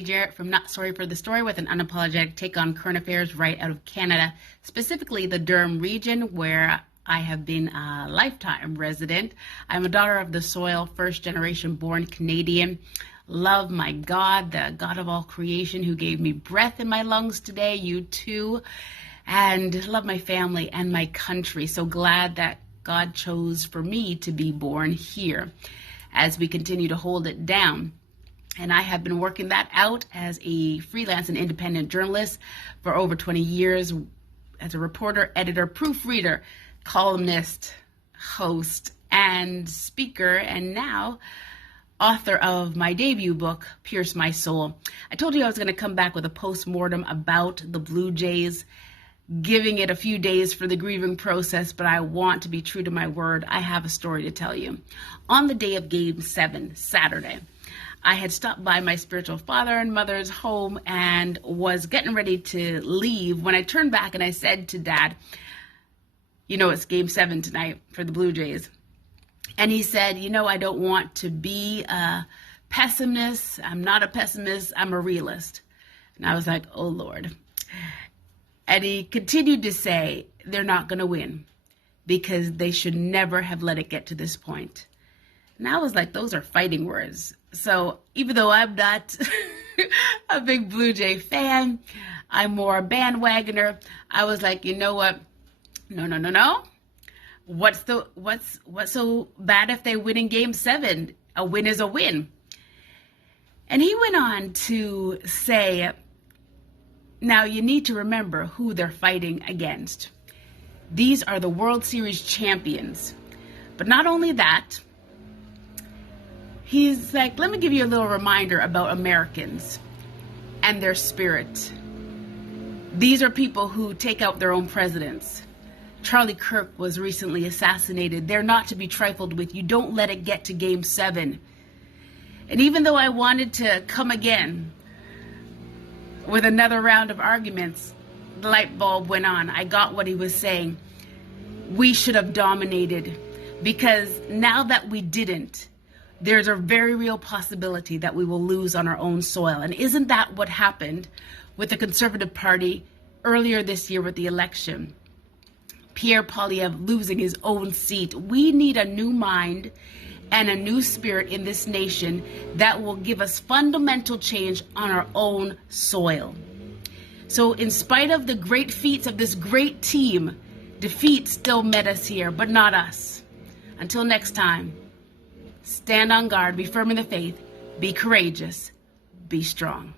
Jarrett from Not Sorry for the Story with an unapologetic take on current affairs right out of Canada, specifically the Durham region where I have been a lifetime resident. I'm a daughter of the soil, first generation born Canadian. Love my God, the God of all creation who gave me breath in my lungs today, you too. And love my family and my country. So glad that God chose for me to be born here as we continue to hold it down. And I have been working that out as a freelance and independent journalist for over 20 years as a reporter, editor, proofreader, columnist, host, and speaker, and now author of my debut book, Pierce My Soul. I told you I was going to come back with a post-mortem about the Blue Jays, giving it a few days for the grieving process, but I want to be true to my word. I have a story to tell you. On the day of Game 7, Saturday, I had stopped by my spiritual father and mother's home and was getting ready to leave when I turned back and I said to Dad, you know, it's Game 7 tonight for the Blue Jays. And he said, you know, I don't want to be a pessimist. I'm not a pessimist. I'm a realist. And I was like, oh, Lord. And he continued to say, they're not going to win because they should never have let it get to this point. And I was like, those are fighting words. So even though I'm not a big Blue Jay fan, I'm more a bandwagoner. I was like, you know what? No. What's so bad if they win in Game 7? A win is a win. And he went on to say, now you need to remember who they're fighting against. These are the World Series champions. But not only that, he's like, let me give you a little reminder about Americans and their spirit. These are people who take out their own presidents. Charlie Kirk was recently assassinated. They're not to be trifled with. You don't let it get to Game 7. And even though I wanted to come again with another round of arguments, the light bulb went on. I got what he was saying. We should have dominated because now that we didn't, there's a very real possibility that we will lose on our own soil. And isn't that what happened with the Conservative Party earlier this year with the election? Pierre Poilievre losing his own seat. We need a new mind and a new spirit in this nation that will give us fundamental change on our own soil. So in spite of the great feats of this great team, defeat still met us here, but not us. Until next time, stand on guard, be firm in the faith, be courageous, be strong.